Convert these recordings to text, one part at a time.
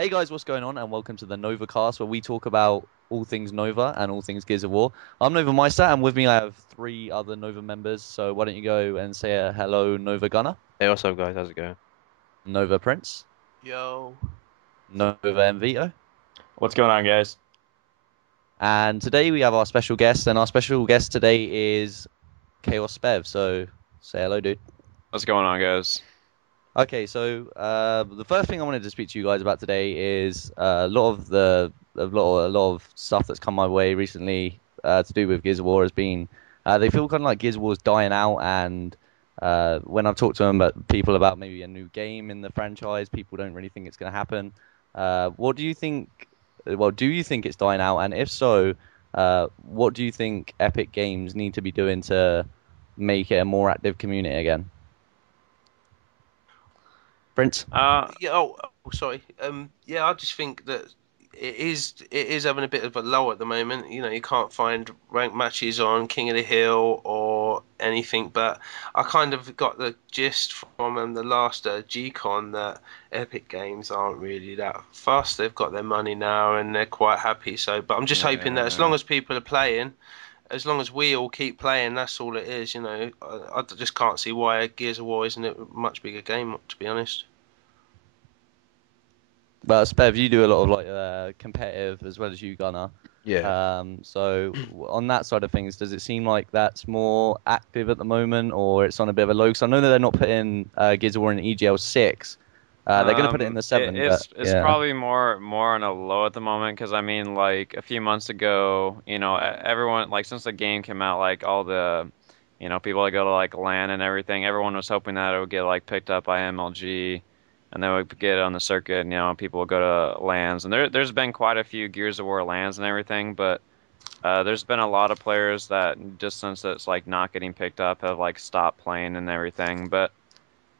Hey guys, what's going on? And welcome to the Nova Cast, where we talk about all things Nova and all things Gears of War. I'm Nova Meister, and with me I have three other Nova members. So why don't you go and say a hello, Nova Gunner, Hey, what's up, guys? How's it going? Nova Prince, Yo. Nova Envito, What's going on, guys? and today we have our special guest, and our special guest today is Chaos Spev. So say hello, dude. What's going on, guys? Okay, so the first thing I wanted to speak to you guys about today is a lot of stuff that's come my way recently to do with Gears of War has been they feel kind of like Gears of War is dying out, and when I've talked to them about people about maybe a new game in the franchise, people don't really think it's going to happen. What do you think? Well, do you think it's dying out? And if so, what do you think Epic Games need to be doing to make it a more active community again? Prince? Yeah. Sorry. Yeah, I just think that it is having a bit of a lull at the moment. You know, you can't find ranked matches on King of the Hill or anything. But I kind of got the gist from the last G-Con that Epic Games aren't really that fast. They've got their money now and they're quite happy. So, but I'm just hoping that as Yeah. long as people are playing, as long as we all keep playing, that's all it is. You know, I just can't see why Gears of War isn't a much bigger game, to be honest. Well, Spev, you do a lot of like competitive as well as you, Gunnar. Yeah. On that side of things, does it seem like that's more active at the moment, or it's on a bit of a low? Because I know that they're not putting Gears of War in EGL 6. They're going to put it in the It, 7, but it's yeah. probably more on a low at the moment because I mean, like a few months ago, everyone like since the game came out, like all the, people that go to like LAN and everything, everyone was hoping that it would get like picked up by MLG, and then we would get it on the circuit, and people would go to LANs, and there's been quite a few Gears of War LANs and everything, but there's been a lot of players that just since it's like not getting picked up have like stopped playing and everything, but.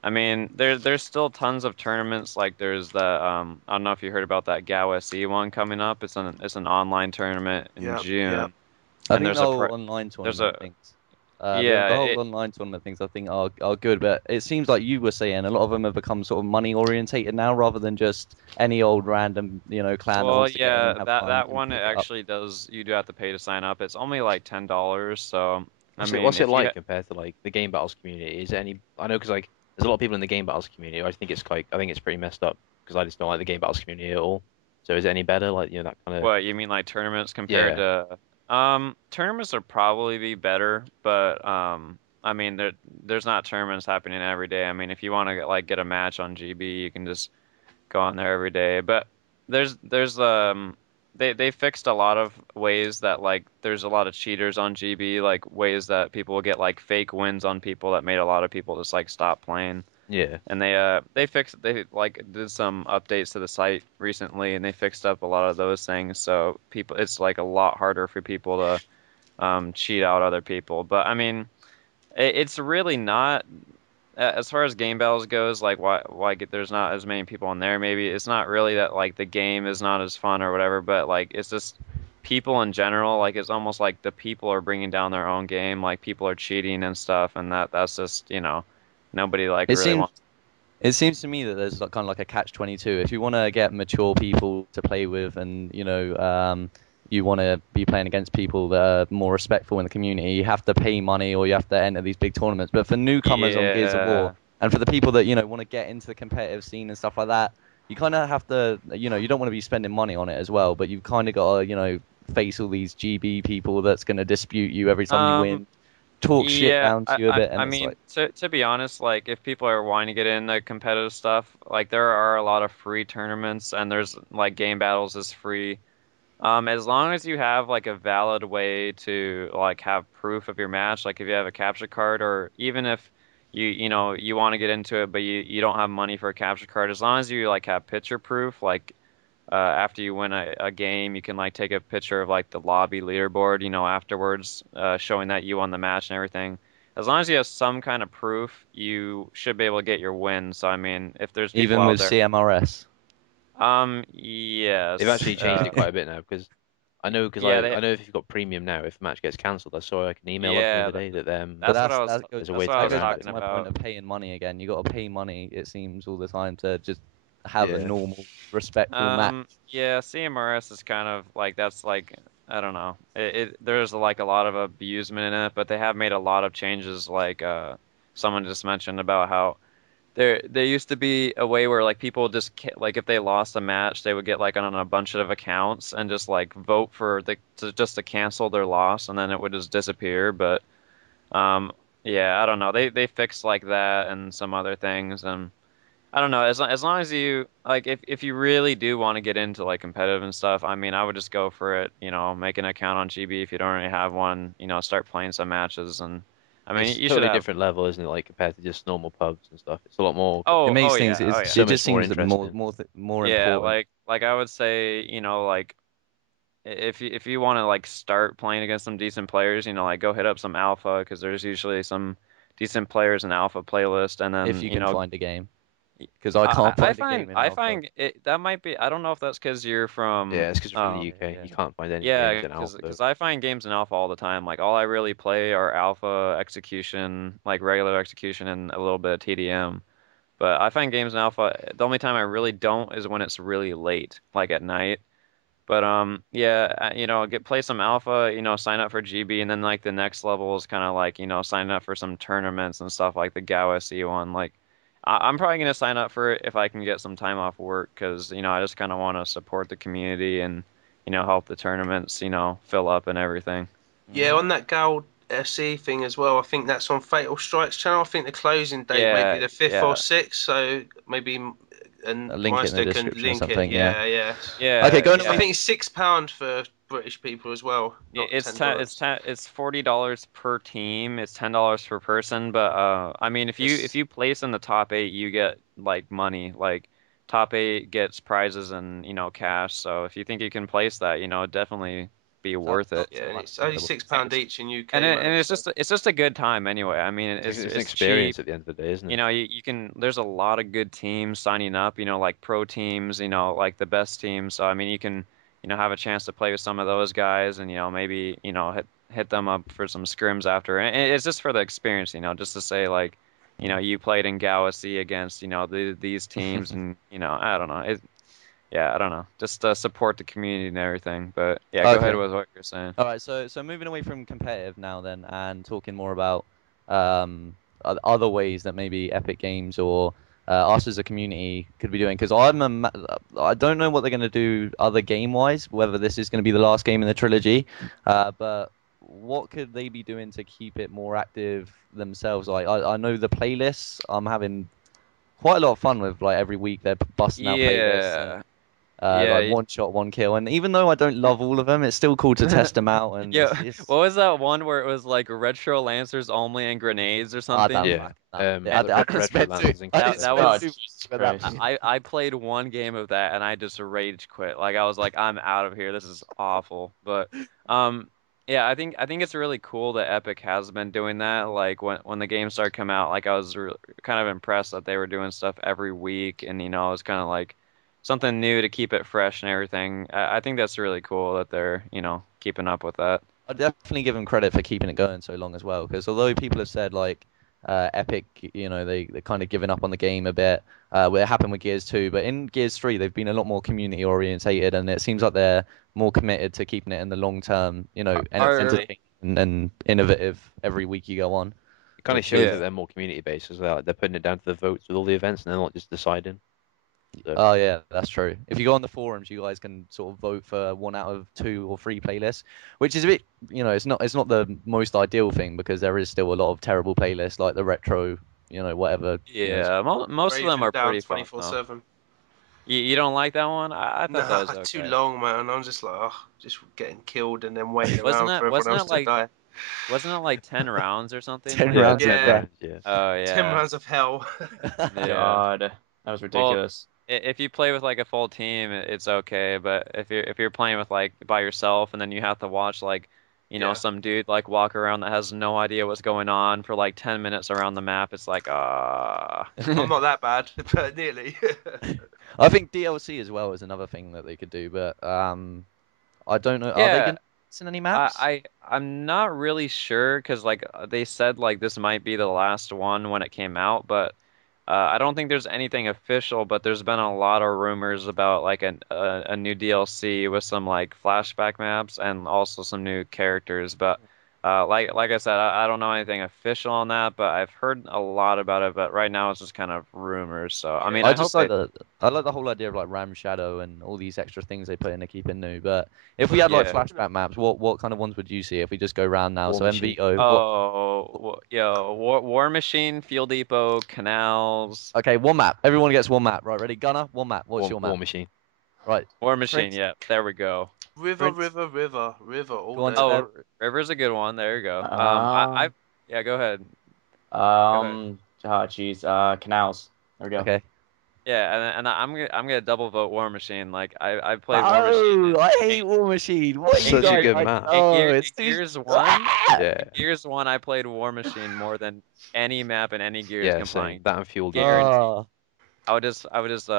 I mean, there's still tons of tournaments. Like there's the I don't know if you heard about that GAO SE one coming up. It's an online tournament in Yeah, yeah. June, I and think there's the a whole online there's tournament a things, the yeah whole it online tournament things, I think are good. But it seems like you were saying a lot of them have become sort of money orientated now, rather than just any old random, clan that well wants to get in and yeah have fun that can one it pick it up. actually does you do have to pay to sign up. It's only like $10. So I What's it mean what's it if you like compared to like the game battles community? Is it any? I know because like there's a lot of people in the game battles community. I think it's pretty messed up because I just don't like the game battles community at all. So is it any better? Like that kind of what you mean like tournaments compared yeah. to tournaments would probably be better, but I mean there's not tournaments happening every day. I mean if you want to get a match on GB, you can just go on there every day. But there's they fixed a lot of ways that like there's a lot of cheaters on GB, like ways that people will get like fake wins on people that made a lot of people just like stop playing. Yeah. And they like did some updates to the site recently and they fixed up a lot of those things. So people it's like a lot harder for people to cheat out other people. But I mean it's really not as far as game battles goes, like there's not as many people on there. Maybe it's not really that like the game is not as fun or whatever, but like it's just people in general. Like it's almost like the people are bringing down their own game. Like people are cheating and stuff, and that's just nobody like It really seems wants. It seems to me that there's like, kind of like a catch-22. If you want to get mature people to play with, and you want to be playing against people that are more respectful in the community, you have to pay money or you have to enter these big tournaments. But for newcomers on Gears of War, Yeah, and for the people that want to get into the competitive scene and stuff like that, you kind of have to, you don't want to be spending money on it as well. But you've kind of got to, face all these GB people that's going to dispute you every time you um, win, talk shit yeah. down to I, you a I, bit, and I it's mean, like. to be honest, like if people are wanting to get into competitive stuff, like there are a lot of free tournaments, and there's like game battles is free. As long as you have like a valid way to like have proof of your match, like if you have a capture card, or even if you want to get into it, but you don't have money for a capture card, as long as you like have picture proof, like after you win a game, you can like take a picture of like the lobby leaderboard, afterwards, showing that you won the match and everything. As long as you have some kind of proof, you should be able to get your win. So I mean, if there's people Even out with there, CMRS. They've yes, actually changed it quite a bit now because yeah, I know if you've got premium now, if the match gets cancelled, I saw like an email or something the yeah. other day that But That's what I was that goes there's a that's way what to I that get was goes back around it. to talking my point about. of paying money again. You got to pay money. It seems all the time to just have a Yeah. normal, respectful match. Yeah, CMRS is kind of like that's like I don't know. There's like a lot of abusement in it, but they have made a lot of changes. Like someone just mentioned about how there used to be a way where like people just like if they lost a match, they would get like on a bunch of accounts and just like vote for just to cancel their loss, and then it would just disappear. But um, yeah, I don't know. They fixed like that and some other things, and I don't know. As long as you like, if you really do want to get into like competitive and stuff, I mean, I would just go for it. You know, make an account on GB if you don't already have one. You know, start playing some matches, and I mean, It's a you should totally have. different level, isn't it? Like compared to just normal pubs and stuff. It's a lot more. It Oh makes things. yeah, oh yeah. It So just much more seems that interesting. more Yeah, important. like I would say, you know, like if you want to like start playing against some decent players, you know, like go hit up some alpha because there's usually some decent players in alpha playlist, and If then you you can know, find a game, because I can't find a game in I Alpha. find it that might be I don't know if that's because you're from Yeah, it's because from the UK. Yeah. You can't find any games yeah, in Alpha. because I find games in alpha all the time. Like all I really play are alpha execution, like regular execution, and a little bit of TDM. But I find games in alpha, the only time I really don't is when it's really late, like at night. But yeah, you know, play some alpha, you know, sign up for GB, and then like the next level is kind of like, you know, sign up for some tournaments and stuff like the GAO SE one. Like, I'm probably gonna sign up for it if I can get some time off work, because you know I just kind of want to support the community and you know help the tournaments, you know, fill up and everything. Yeah, on that Gold SE thing as well. I think that's on Fatal Strikes channel. I think the closing date may be Yeah, the 5th or yeah, 6th. So maybe, and A link in the Meister can description or link it. something. Yeah. Yeah, yeah. Okay, yeah, going I away. yeah. think it's £6 for British people as well, not $10. It's $40 per team. It's $10 per person. But I mean, if It's you place in the top eight, you get like money. Like top eight gets prizes and you know cash. So if you think you can place that, you know, definitely be worth it. yeah, and it's only Incredible. £6 each in UK And money. it's So it's just a good time anyway. I mean, It's an it's cheap. experience at the end of the day, isn't You it? know, you can. There's a lot of good teams signing up. You know, like pro teams. You know, like the best teams. So I mean, you can you know have a chance to play with some of those guys, and you know maybe you know hit them up for some scrims after. And it's just for the experience. You know, just to say like, you know, you played in Galaxy against you know these teams, and you know I don't know. Yeah, I don't know. Just support the community and everything. But yeah, go ahead Okay. with what you're saying. All right. So moving away from competitive now then, and talking more about um other ways that maybe Epic Games or us as a community could be doing. Because I don't know what they're gonna do other game wise, whether this is gonna be the last game in the trilogy. But what could they be doing to keep it more active themselves? Like I know the playlists. I'm having quite a lot of fun with, like every week they're busting out playlists. Yeah, Like yeah. one shot, one kill. And even though I don't love all of them, it's still cool to test them out. And Yeah, it's what was that one where it was like retro lancers only and grenades or something? that Yeah. fuck. I did Retro spend too. Lancers and I did That spend God, was too Jesus much for that Christ. man. I played one game of that and I just rage quit. Like I was like, I'm out of here. This is awful. But um yeah, I think it's really cool that Epic has been doing that. Like when the games started come out, like I was kind of impressed that they were doing stuff every week, and you know, it's kind of like something new to keep it fresh and everything. I think that's really cool that they're, you know, keeping up with that. I definitely give them credit for keeping it going so long as well. Because although people have said like Epic, you know, they kind of given up on the game a bit. Well, it happened with Gears 2, but in Gears 3, they've been a lot more community orientated, and it seems like they're more committed to keeping it in the long term. You know, Are definitely. entertaining and innovative every week you go on. It kind of Which shows is that yeah. they're more community based as well. Like, they're putting it down to the votes with all the events, and they're not just deciding. So Oh yeah, that's true. If you go on the forums, you guys can sort of vote for one out of two or three playlists, which is a bit, you know, it's not the most ideal thing because there is still a lot of terrible playlists like the retro, you know, whatever, you know. Yeah, most of them Raven are down pretty fun though. 24/7. You don't like that one? I thought that Nah, was too okay. long, man. I'm just like, oh, just getting killed and then waiting around for everyone Wasn't else it to like die. wasn't it like 10 rounds or something? 10 Like yeah, rounds of 10 Yeah, death. rounds. Yeah. oh 10 yeah. rounds of hell. Yeah. God, that was Well, ridiculous. if you play with like a full team, it's okay, but if you're playing with like by yourself and then you have to watch like, you know, Yeah, some dude like walk around that has no idea what's going on for like 10 minutes around the map, it's like ah. I'm not that bad, but nearly. I think DLC as well is another thing that they could do, but I don't know. Are they Yeah, gonna in any maps? I'm not really sure because like they said like this might be the last one when it came out, but I don't think there's anything official, but there's been a lot of rumors about like a new DLC with some like flashback maps and also some new characters. But like I said, I don't know anything official on that, but I've heard a lot about it. But right now it's just kind of rumors. So I mean, Yeah. I I hope just like they. the whole idea of like Ram Shadow and all these extra things they put in to keep it new. But if we had like Yeah. flashback maps, what kind of ones would you see if we just go round now? War So Machine. MVO, what? Oh, yo, War Machine, Fuel Depot, Canals, Okay, one map. Everyone gets one map. Right, ready? Gunner, one map. What's your War map? Machine. Right, War Machine. Prince, Yeah, there we go. River, Prince. river, river, river all Go on, day. Spev. Oh, River's a good one. There you go. Um, Yeah, go ahead. Go ahead. oh, geez, canals. There we go. Okay. Yeah, and I'm gonna double vote War Machine. Like I played War Machine Oh, I hate War Machine. What are you Such a guys? good map. Oh, it's in too. Gears 1. Ah! Yeah. Gears 1, I played War Machine more than any map in any Gears Yeah, combined. same. That and Fuel Depot. Guaranteed. Oh, I would just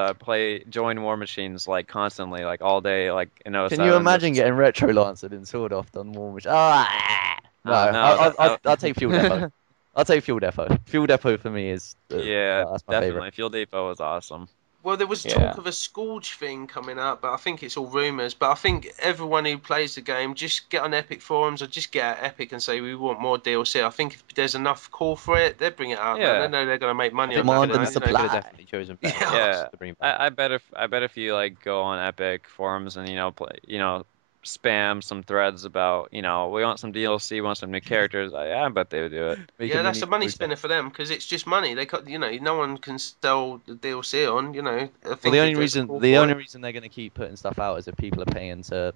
join War Machines like constantly, like all day, like in oh can you 07. imagine getting Retro Lancered and Sword Off on War Machine? Ah, no, No, I'll take Fuel Depot. I'll take Fuel Depot. Fuel Depot for me is yeah, that's my favorite. definitely. Fuel Depot was awesome. Well, there was Yeah. talk of a Scourge thing coming up, but I think it's all rumours. But I think everyone who plays the game, just get on Epic forums or just get at Epic and say we want more DLC. I think if there's enough call for it, they'll bring it out, man. Yeah. They know they're going to make money on Demand that. and You know? supply. Could have definitely chosen better Yeah. maps Yeah, to bring back. I bet if you like go on Epic forums and spam some threads about we want some DLC, we want some new characters. I bet they would do it. Make Yeah, a that's mini a money protest. spinner for them because it's just money. They cut, no one can sell the DLC on. I Well, think the if only there's a reason call the for only it- reason they're going to keep putting stuff out is if people are paying to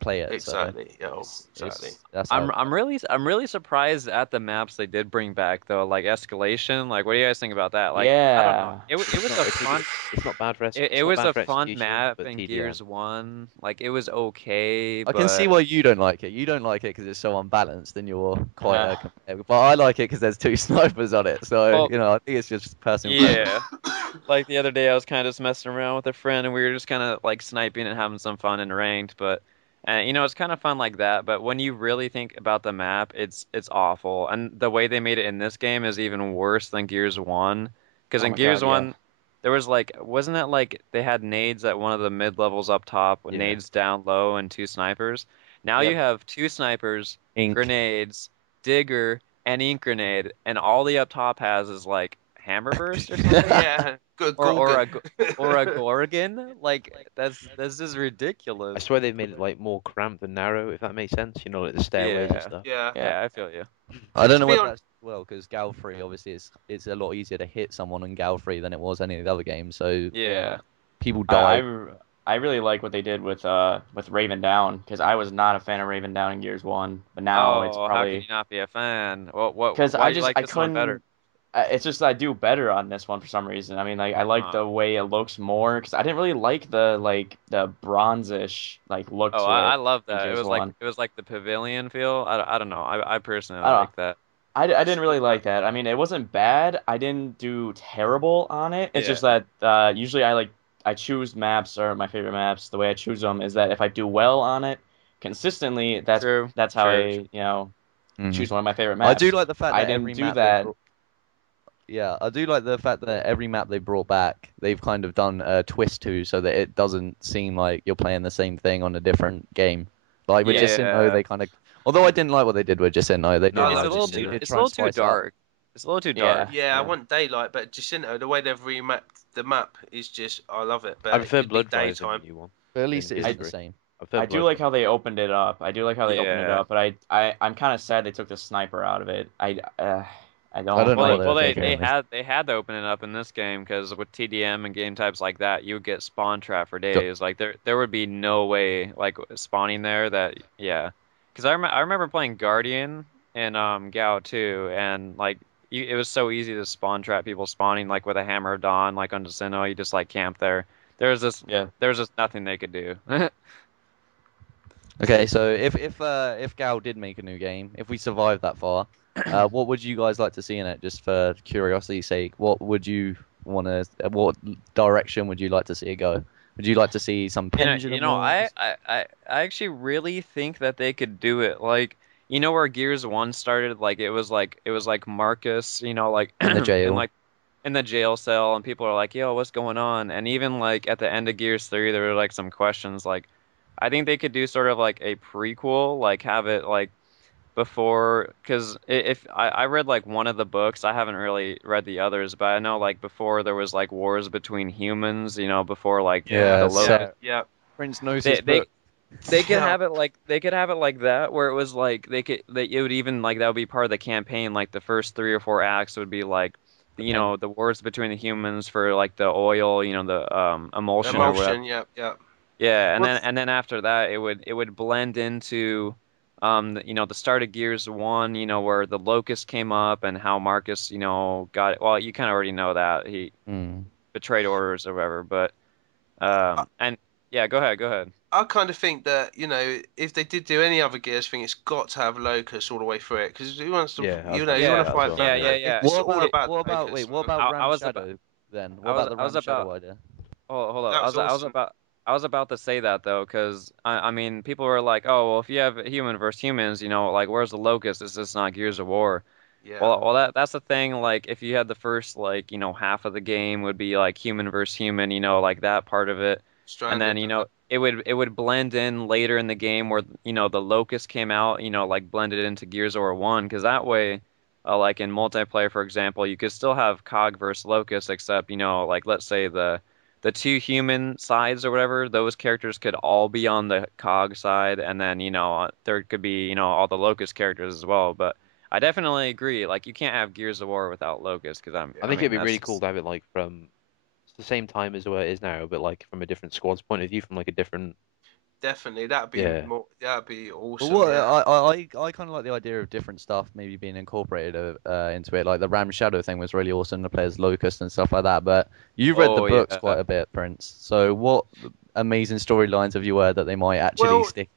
play it. So exactly, it's that's how I'm really surprised at the maps they did bring back though, like Escalation. Like, what do you guys think about that? Like, I don't know. Yeah. It It's was not, a fun. it's not bad for It it's not was bad a for fun execution, map but in TDM. Gears 1. Like, it was okay, I can see but why you don't like it. You don't like it because it's so unbalanced and you're quite Uh, competitive. But I like it because there's two snipers on it. So Well, I think it's just personal yeah. Like the other day, I was kind of just messing around with a friend, and we were just kind of like sniping and having some fun in ranked. But it's kind of fun like that. But when you really think about the map, it's awful. And the way they made it in this game is even worse than Gears 1. Because Oh in my Gears God, yeah. 1, there was like, wasn't it like they had nades at one of the mid levels up top, with Yeah. nades down low, and two snipers? Now Yep. you have two snipers, Ink. grenades, digger, and ink grenade, and all the up top has is like hammer burst or something. yeah, good Gorgon. Or a Gorgon. Like that's just I ridiculous. swear they made it like more cramped than narrow, if that makes sense. Like the stairways and Yeah. stuff. yeah. Yeah. Yeah, I feel you. I don't know To be whether hon- that's well because Gal 3 obviously it's a lot easier to hit someone in Gal 3 than it was any of the other games. So Yeah. people I, die. I really like what they did with Raven Down because I was not a fan of Raven Down in Gears 1, but now it's Oh, how can you probably not be a fan? because Why do you like I this one better? couldn't. It's just I do better on this one for some reason. I mean, like I like Huh. the way it looks more because I didn't really like the bronzish look Oh, to I it love in that. Gears 1. It was like the pavilion feel. I don't know. I personally I don't like that. I didn't really like that. I mean, it wasn't bad. I didn't do terrible on it. It's Yeah. just that usually I choose maps or my favorite maps. The way I choose them is that if I do well on it consistently, True. that's how True. I Mhm. choose one of my favorite I maps. do like the fact I that didn't every do map that. I do like the fact that every map they brought back, they've kind of done a twist to, so that it doesn't seem like you're playing the same thing on a different game. Like with Yeah. Jacinto, they kind of. Although I didn't like what they did with Jacinto, they did. No, I It's like a little Jacinto. too. They did It's a try and little too spice it up. dark. It's a little too Yeah. dark. Yeah, I Yeah. want daylight, but Jacinto, the way they've remapped the map is just, I love it. But I prefer it'd be Blood Rise in the daytime. new one. But at least in it Gears isn't the 3. same. I prefer I do Blood like Rise. how they opened it up. I do like how they opened it Yeah. up, but I'm kind of sad they took the sniper out of it. I don't. I don't know Well, what they, they well, were they, thinking, they honestly. had they had to open it up in this game because with TDM and game types like that, you would get spawn trap for Go- days. Like there would be no way like spawning there that yeah. Because I remember playing Guardian in Gao 2 and like it was so easy to spawn trap people spawning like with a Hammer of Dawn like on Sinnoh. You just like camp there. Yeah. There was just nothing they could do. Okay, so if Gal did make a new game, if we survived that far, what would you guys like to see in it? Just for curiosity's sake, what would you want to? What direction would you like to see it go? Would you like to see some pendulum? I actually really think that they could do it. Like, where Gears 1 started, like it was like Marcus, like In the and jail. like in the jail cell, and people are like, "Yo, what's going on?" And even like at the end of Gears 3, there were like some questions. Like, I think they could do sort of like a prequel, like have it like before, because if I read like one of the books, I haven't really read the others, but I know like before there was like wars between humans, before like Yeah, the Yeah, yeah, locust. Seth. yeah, Prince knows They his they book. they could yeah. have it like that where it was like it would even like that would be part of the campaign, like the first 3 or 4 acts would be like the wars between the humans for like the oil, the emulsion or whatever. Emulsion, yeah, yeah. Yeah, and Well, then after that it would blend into the start of Gears 1, where the locust came up and how Marcus, got it. Well, you kind of already know that he Mm. betrayed orders or whatever, but I, and yeah, go ahead. I kind of think that if they did do any other Gears thing, it's got to have Locust all the way through it because who wants to, Yeah, I was about to you say want Yeah, to that as fight well. for yeah, Yeah. yeah, yeah. it's What all about about what about Locust, wait? What man. about I Ram was about Shadow then? What I about was the I was Ram about Shadow idea? hold up. That was awesome. I was about to say that though, because I mean, people were like, "Oh, well, if you have human versus humans, like, where's the locust? Is this not Gears of War?" Yeah, Well, that's the thing. Like, if you had the first like half of the game would be like human versus human, like that part of it, and then Stranded. it would blend in later in the game where the locust came out, like blended into Gears of War 1, because that way. Like in multiplayer, for example, you could still have COG versus Locust, except like let's say the two human sides or whatever, those characters could all be on the COG side, and then there could be all the Locust characters as well. But I definitely agree. Like you can't have Gears of War without Locust, because I Yeah, think it'd I mean be that's really cool just to have it like from it's the same time as where it is now, but like from a different squad's point of view, from like a different. definitely. Yeah. That'd be But awesome. what Yeah. I kind of like the idea of different stuff maybe being incorporated into it. Like the Ram Shadow thing was really awesome. The players Locust and stuff like that. But you've read the oh books yeah. quite a bit, Prince. So what amazing storylines have you heard that they might actually Well, stick?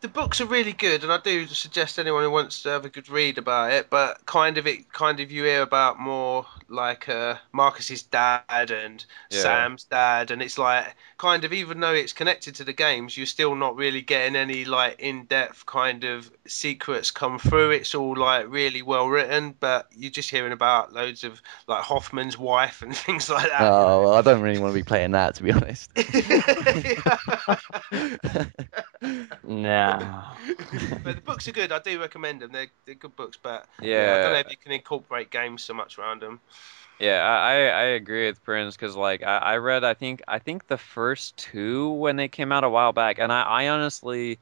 the books are really good, and I do suggest anyone who wants to have a good read about it. But kind of you hear about more like Marcus's dad and Yeah. Sam's dad, and it's like kind of even though it's connected to the games, you're still not really getting any like in-depth kind of secrets come through. It's all like really well written, but you're just hearing about loads of like Hoffman's wife and things like that, you know. Oh, I don't really want to be playing that, to be honest. Nah. But the books are good. I do recommend them. They're good books. But yeah, I don't know Yeah. if you can incorporate games so much around them. Yeah, I agree with Prince, because like I read I think the first two when they came out a while back, and I honestly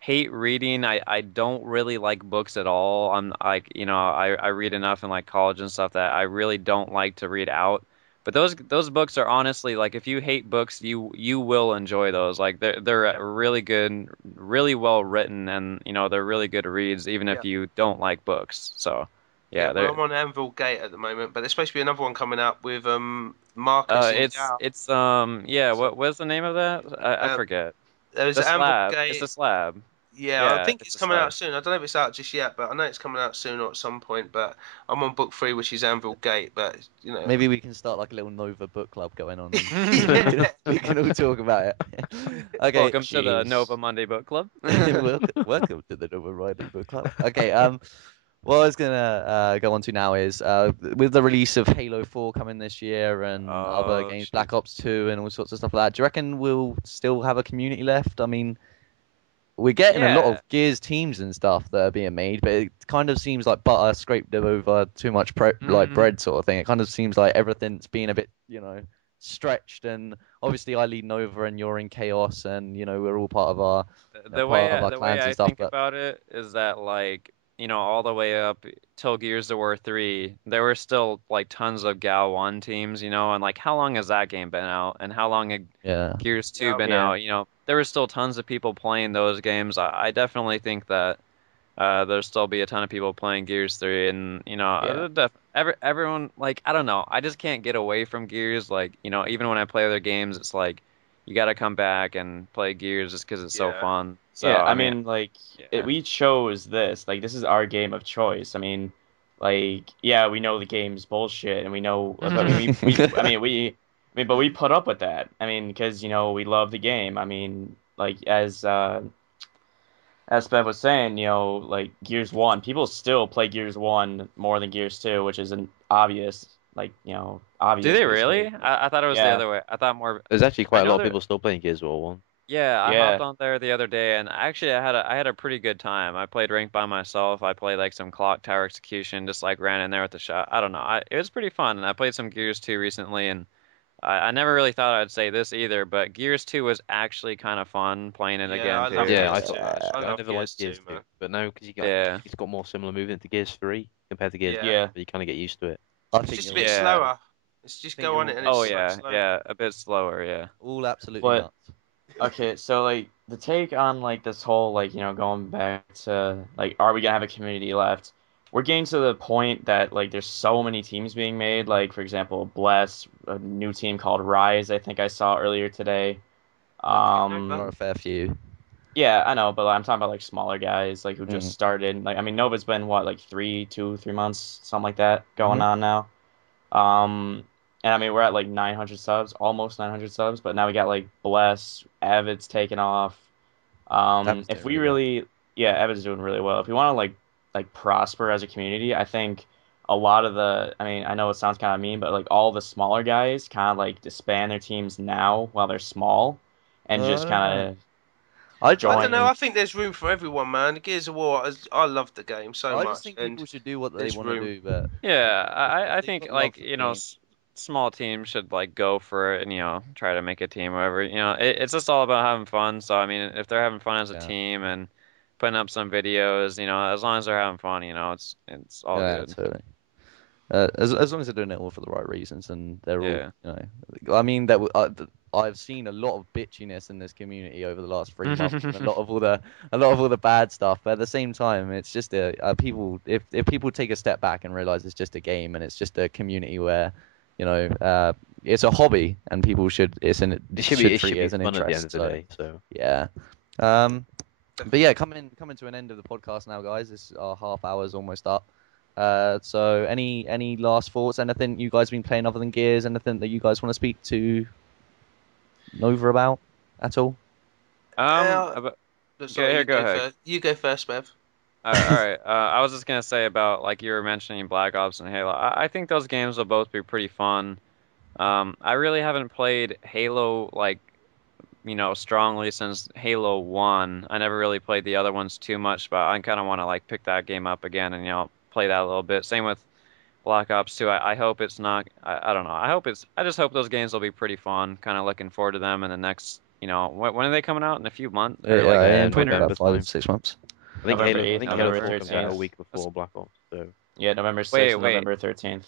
hate reading. I don't really like books at all. I'm like, I read enough in like college and stuff that I really don't like to read out. But those books are honestly like, if you hate books, you will enjoy those. Like they're really good, really well written, and they're really good reads even Yeah, if you don't like books. So yeah. yeah, Well, they're I'm on Anvil Gate at the moment, but there's supposed to be another one coming up with Marcus and Gal. it's yeah, So what's the name of that? I um, forget. there's The Anvil slab. It's Gate. the slab. Yeah, I Yeah, think it's it's the coming out slab. soon. I don't know if it's out just yet, but I know it's coming out soon or at some point. But I'm on book three, which is Anvil Gate. But you know, Maybe we can start like a little Nova book club going on, and yeah. we can all talk about it. Okay, Welcome to the Jeez. Nova Monday Book Club. welcome to the Nova Riding Book Club. Okay, what I was gonna go on to now is with the release of Halo 4 coming this year and other Oh games, shoot. Black Ops 2 and all sorts of stuff like that. Do you reckon we'll still have a community left? I mean, we're getting a lot Yeah. of Gears teams and stuff that are being made, but it kind of seems like butter scraped over too much like Mm, bread sort of thing. It kind of seems like everything's been a bit, stretched. And obviously, I lead Nova, and you're in Chaos, and we're all part of our the way clans and I stuff. think But about it is that like all the way up till Gears of War 3, there were still like tons of Gal 1 teams, and like how long has that game been out, and how long had yeah, Gears 2 Yeah, been Yeah. out? There were still tons of people playing those games. I definitely think that there'll still be a ton of people playing Gears 3, and Yeah. everyone, like, I don't know, I just can't get away from Gears. Like, even when I play other games, it's like you got to come back and play Gears just because it's so yeah. fun. So Yeah, I I mean, mean, like, yeah. we chose this. Like, this is our game of choice. I mean, like, yeah, we know the game's bullshit, and we know, but I mean, but we put up with that. I mean, because, we love the game. I mean, like, as Spev was saying, like, Gears 1, people still play Gears 1 more than Gears 2, which isn't obvious. like Do obvious. they Basically. really? I thought it was the Yeah, other way. I thought more. There's actually I quite a know lot of there. people still playing Gears of War 1. Yeah, I hopped yeah. on there the other day, and actually, I had a pretty good time. I played ranked by myself. I played like some clock tower execution, just like ran in there with the shot. I don't know. It was pretty fun, and I played some Gears 2 recently, and I never really thought I'd say this either, but Gears 2 was actually kind of fun playing it Yeah, again I love too. Yeah, Gears I 2. thought I I love never Gears liked 2, Gears 2, man. but now because Yeah, it's got more similar movement to Gears 3 compared to Gears 1, Yeah. Yeah. so you kind of get used to it. I It's think just a you'll bit yeah. slower. It's just think go on you're it and Oh it's so yeah, slow. yeah, a bit slower, yeah. all absolutely But nuts. okay, so like the take on like this whole like going back to like are we gonna have a community left? We're getting to the point that like there's so many teams being made. Like for example, Bless, a new team called Rise. I think I saw earlier today. There are a Um, fair few. yeah, I know, but I'm talking about like smaller guys like who just Mm. started. Like I mean, Nova's been what like 3 months, something like that going Mhm. on now. And I mean, we're at like 900 subs, almost 900 subs, but now we got like Bless, Avid's taking off. That was If doing we really well. really, yeah, Avid's doing really well. If we want to like prosper as a community, I think a lot of I mean, I know it sounds kind of mean, but like all the smaller guys kind of like disband their teams now while they're small, and I just don't kind know. of I I don't know. join. I think there's room for everyone, man. Gears of War, I love the game so I just much, think and people should do what they there's want to room. do, but Yeah, if I they've think got love like for the game, small teams should like go for it and try to make a team or whatever. It's just all about having fun. So I mean, if they're having fun as a yeah, team and putting up some videos, as long as they're having fun, it's all yeah, good. totally. As long as they're doing it all for the right reasons, and they're all, Yeah. I mean, I've seen a lot of bitchiness in this community over the last 3 months, and a lot of all the bad stuff. But at the same time, it's just people. If people take a step back and realize it's just a game and it's just a community where, it's a hobby, and people should should It treat should it be as an fun at the end interest. of the So day. So yeah. Um, but yeah, coming to an end of the podcast now, guys. This our half hour's almost up. So any last thoughts? Anything you guys been playing other than Gears? Anything that you guys want to speak to Nova about at all? Uh, About, sorry, you go go ahead. first. You go first, Bev. All right. I was just gonna say about like you were mentioning Black Ops and Halo. I think those games will both be pretty fun. I really haven't played Halo like strongly since Halo 1. I never really played the other ones too much, but I kind of want to like pick that game up again and play that a little bit. Same with Black Ops 2. I hope it's not. I don't know. I just hope those games will be pretty fun. Kind of looking forward to them in the next. When are they coming out? In a few months or like Yeah, in probably winter? November about five time. six months. November I 8th, think Halo November 4 comes out a 13th. week That's, before Black Ops. So Yeah, November wait, 6th and wait, November 13th.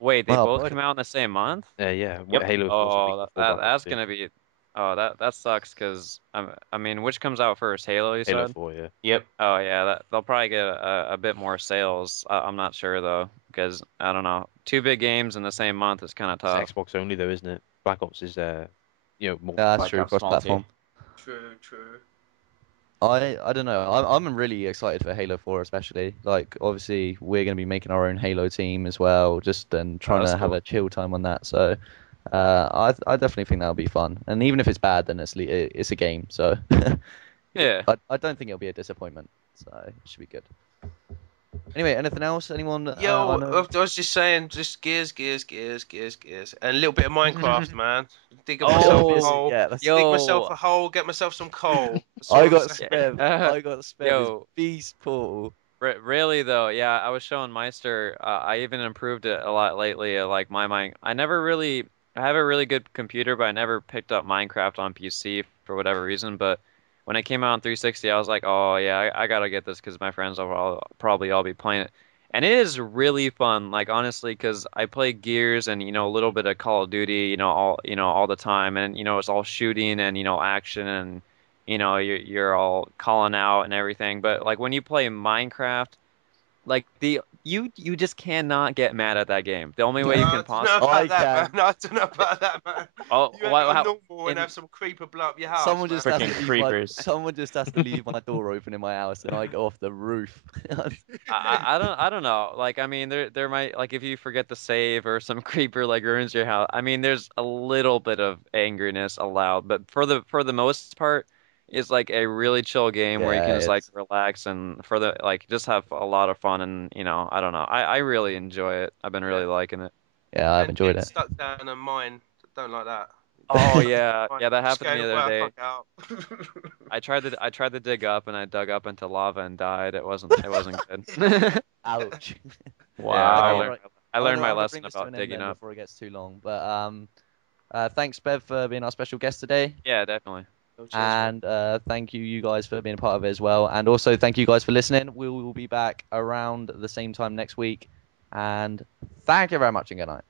wait. They Wow, both boy. come out in the same month? yeah, Yep. Halo 4's a week Oh, before Black Ops that's 2. gonna be. Oh, that sucks because I mean, which comes out first? Halo, you Halo said? 4, yeah. Yep. Oh yeah, they'll probably get a bit more sales. I'm not sure though, because I don't know. Two big games in the same month is kind of It's tough. Xbox only though, isn't it? Black Ops is Yeah, that's Black true. Ops Small T. Cross-platform. True, true. I don't know. I'm really excited for Halo 4, especially. Like, obviously, we're going to be making our own Halo team as well, just and Oh, trying that's to have cool. a chill time on that. So, I definitely think that'll be fun. And even if it's bad, then it's a game. So, Yeah. I don't think it'll be a disappointment. So, it should be good. Anyway, anything else? Anyone? I Yo, know. I was just saying, just gears, and a little bit of Minecraft, man. Obviously, yeah. Dig myself Yo, a hole, get myself some coal. That's all I I'm got saying. Spev. yeah. I got Spev. Yo, Beast Portal. Really though, yeah, I was showing Meister. I even improved it a lot lately. Like my mind, I have a really good computer, but I never picked up Minecraft on PC for whatever reason. But when it came out on 360, I was like, oh yeah, I gotta get this because my friends will probably all be playing it, and it is really fun. Like honestly, because I play Gears and a little bit of Call of Duty, all the time, and it's all shooting and action and you're all calling out and everything. But like when you play Minecraft, like you just cannot get mad at that game. The only way No, you I can don't know possibly I about that, man. can. No, I don't know about that, man. oh You ain't why go how normal and in have some creeper blow up your house, Someone man. just has to Freaking leave my creepers. someone just has to leave my door open in my house and I go off the roof. I don't know. Like I mean there might like if you forget to save or some creeper like ruins your house. I mean there's a little bit of angriness allowed, but for the most part it's like a really chill game where you Yeah, can just like it's relax and for the like just have a lot of fun and I don't know. I really enjoy it. I've been Yeah. really liking it. Yeah, I've And enjoyed get it. stuck down a mine. Don't like that. Oh yeah, yeah, that Just happened to me go, the well, other day. fuck out. I tried to dig up and I dug up into lava and died. It wasn't good. Ouch. Yeah, I Okay, Wow. learned right. I I'm learned gonna my I'm gonna bring lesson this to about an end digging then up. before it gets too long. But thanks Bev for being our special guest today. Yeah, definitely. Oh, cheers, man. And thank you guys for being a part of it as well. And also thank you guys for listening. We will be back around the same time next week. And thank you very much and good night.